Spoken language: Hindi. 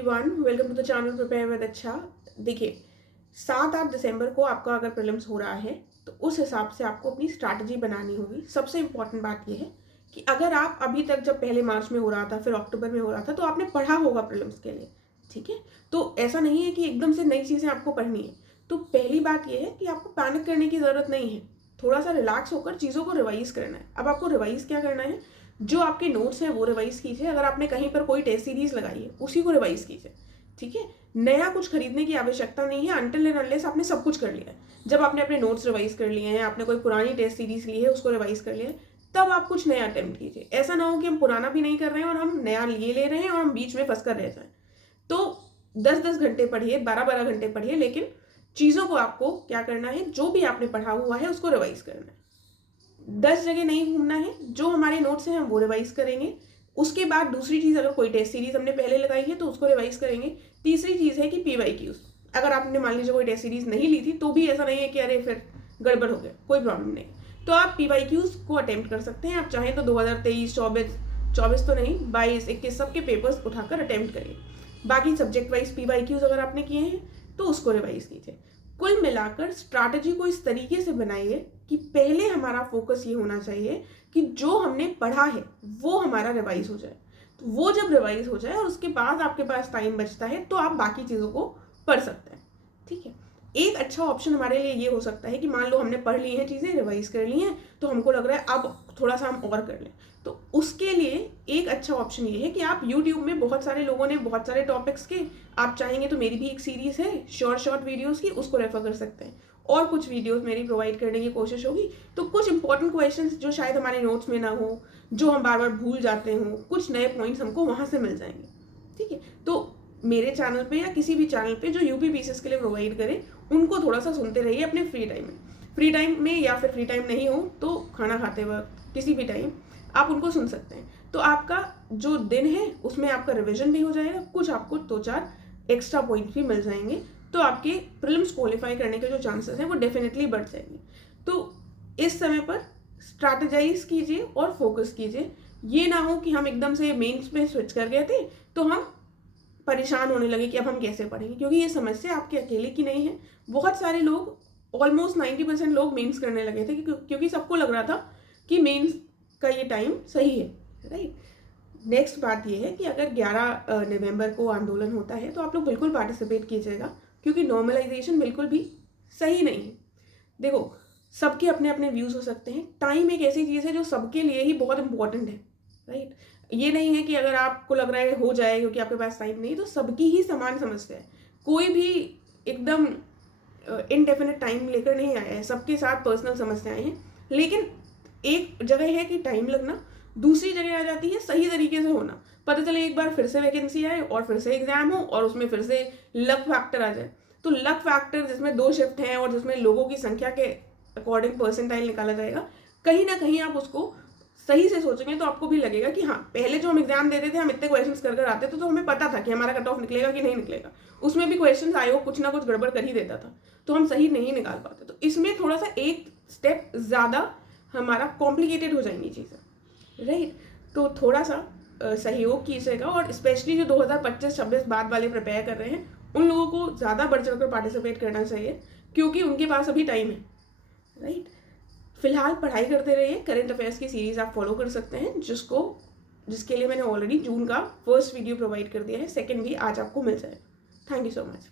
Everyone, welcome to the channel prepare with अच्छा। देखिए, 7-8 दिसंबर को आपका अगर प्रीलिम्स हो रहा है तो उस हिसाब से आपको अपनी स्ट्रैटेजी बनानी होगी। सबसे इम्पॉर्टेंट बात यह है कि अगर आप अभी तक, जब पहले मार्च में हो रहा था, फिर अक्टूबर में हो रहा था, तो आपने पढ़ा होगा प्रीलिम्स के लिए, ठीक है। तो ऐसा नहीं है कि एकदम से नई चीज़ें आपको पढ़नी है। तो पहली बात यह है कि आपको पैनिक करने की ज़रूरत नहीं है। थोड़ा सा रिलैक्स होकर चीज़ों को रिवाइज करना है। अब आपको रिवाइज क्या करना है? जो आपके नोट्स हैं वो रिवाइज कीजिए। अगर आपने कहीं पर कोई टेस्ट सीरीज लगाई है उसी को रिवाइज कीजिए, ठीक है। नया कुछ खरीदने की आवश्यकता नहीं है अनटिल एंड अनलेस आपने सब कुछ कर लिया है। जब आपने अपने नोट्स रिवाइज कर लिए हैं, आपने कोई पुरानी टेस्ट सीरीज ली है उसको रिवाइज कर लिया है, तब आप कुछ नया अटेम्प्ट कीजिए। ऐसा ना हो कि हम पुराना भी नहीं कर रहे हैं और हम नया लिए ले रहे हैं और हम बीच में फंस कर रह जाएं। तो 10-10 घंटे पढ़िए, 12-12 घंटे पढ़िए, लेकिन चीज़ों को आपको क्या करना है, जो भी आपने पढ़ा हुआ है उसको रिवाइज करना है। 10 जगह नहीं घूमना है। जो हमारे नोट्स हैं हम वो रिवाइज करेंगे। उसके बाद दूसरी चीज़, अगर कोई टेस्ट सीरीज हमने पहले लगाई है तो उसको रिवाइज करेंगे। तीसरी चीज़ है कि PYQs। अगर आपने मान लीजिए कोई टेस्ट सीरीज नहीं ली थी तो भी ऐसा नहीं है कि अरे फिर गड़बड़ हो गया, कोई प्रॉब्लम नहीं। तो आप PYQs को अटेम्प्ट कर सकते हैं। आप चाहें तो 2023, 24 तो नहीं, 22, 21 सबके पेपर्स उठाकर अटेम्प्ट करिए। बाकी सब्जेक्ट वाइज PYQs अगर आपने किए हैं तो उसको रिवाइज कीजिए। कुल मिलाकर स्ट्रैटेजी को इस तरीके से बनाइए कि पहले हमारा फोकस ये होना चाहिए कि जो हमने पढ़ा है वो हमारा रिवाइज हो जाए। तो वो जब रिवाइज हो जाए और उसके बाद आपके पास टाइम बचता है तो आप बाकी चीज़ों को पढ़ सकते हैं, ठीक है। एक अच्छा ऑप्शन हमारे लिए ये हो सकता है कि मान लो हमने पढ़ ली हैं चीज़ें, रिवाइज कर ली हैं, तो हमको लग रहा है अब थोड़ा सा हम और कर लें। तो उसके लिए एक अच्छा ऑप्शन ये है कि आप YouTube में, बहुत सारे लोगों ने बहुत सारे टॉपिक्स के, आप चाहेंगे तो मेरी भी एक सीरीज़ है शॉर्ट वीडियोज़ की, उसको रेफर कर सकते हैं। और कुछ वीडियोस मेरी प्रोवाइड करने की कोशिश होगी। तो कुछ इंपॉर्टेंट क्वेश्चंस जो शायद हमारे नोट्स में ना हो, जो हम बार बार भूल जाते हों, कुछ नए पॉइंट्स हमको वहाँ से मिल जाएंगे, ठीक है। तो मेरे चैनल पे या किसी भी चैनल पे जो UPPCS के लिए प्रोवाइड करे, उनको थोड़ा सा सुनते रहिए अपने फ्री टाइम में, या फिर फ्री टाइम नहीं हो तो खाना खाते वक्त, किसी भी टाइम आप उनको सुन सकते हैं। तो आपका जो दिन है उसमें आपका रिविजन भी हो जाएगा, कुछ आपको 2-4 एक्स्ट्रा पॉइंट भी मिल जाएंगे। तो आपके प्रीलिम्स क्वालिफाई करने के जो चांसेस हैं वो डेफिनेटली बढ़ जाएंगे। तो इस समय पर स्ट्रैटेजाइज कीजिए और फोकस कीजिए। ये ना हो कि हम एकदम से मेंस में स्विच कर गए थे तो हम परेशान होने लगे कि अब हम कैसे पढ़ेंगे, क्योंकि ये समस्या आपके अकेले की नहीं है। बहुत सारे लोग, ऑलमोस्ट 90% लोग मेंस करने लगे थे क्योंकि सबको लग रहा था कि मेंस का ये टाइम सही है, राइट। नेक्स्ट बात ये है कि अगर 11 नवंबर को आंदोलन होता है तो आप लोग बिल्कुल पार्टिसिपेट कीजिएगा, क्योंकि नॉर्मलाइजेशन बिल्कुल भी सही नहीं है। देखो, सबके अपने अपने व्यूज़ हो सकते हैं। टाइम एक ऐसी चीज़ है जो सबके लिए ही बहुत इंपॉर्टेंट है, राइट। ये नहीं है कि अगर आपको लग रहा है हो जाए क्योंकि आपके पास टाइम नहीं, तो सबकी ही समान समस्या है। कोई भी एकदम इनडेफिनेट टाइम लेकर नहीं आया है, सबके साथ पर्सनल समस्याएं हैं। लेकिन एक जगह है कि टाइम लगना, दूसरी जगह आ जाती है सही तरीके से होना। पता चले एक बार फिर से वैकेंसी आए और फिर से एग्जाम हो और उसमें फिर से लक फैक्टर आ जाए। तो लक फैक्टर जिसमें 2 शिफ्ट हैं और जिसमें लोगों की संख्या के अकॉर्डिंग परसेंटाइल निकाला जाएगा, कहीं ना कहीं आप उसको सही से सोचेंगे तो आपको भी लगेगा कि हाँ, पहले जो हम एग्जाम देते थे, हम इतने क्वेश्चंस कर आते थे तो हमें पता था कि हमारा कट ऑफ निकलेगा कि नहीं निकलेगा। उसमें भी क्वेश्चंस आयोग कुछ ना कुछ गड़बड़ कर ही देता था, तो हम सही नहीं निकाल पाते। तो इसमें थोड़ा सा एक स्टेप ज़्यादा हमारा कॉम्प्लिकेटेड हो जाएंगी चीज़ें, राइट। तो थोड़ा सा सहयोग कीजिएगा, और स्पेशली जो 2025-26 बाद वाले प्रिपेयर कर रहे हैं उन लोगों को ज़्यादा बढ़ चढ़ कर पार्टिसिपेट करना चाहिए, क्योंकि उनके पास अभी टाइम है, राइट। फिलहाल पढ़ाई करते रहिए। करंट अफेयर्स की सीरीज आप फॉलो कर सकते हैं, जिसके लिए मैंने ऑलरेडी जून का फर्स्ट वीडियो प्रोवाइड कर दिया है, सेकंड भी आज आपको मिल जाएगा। Thank you so much.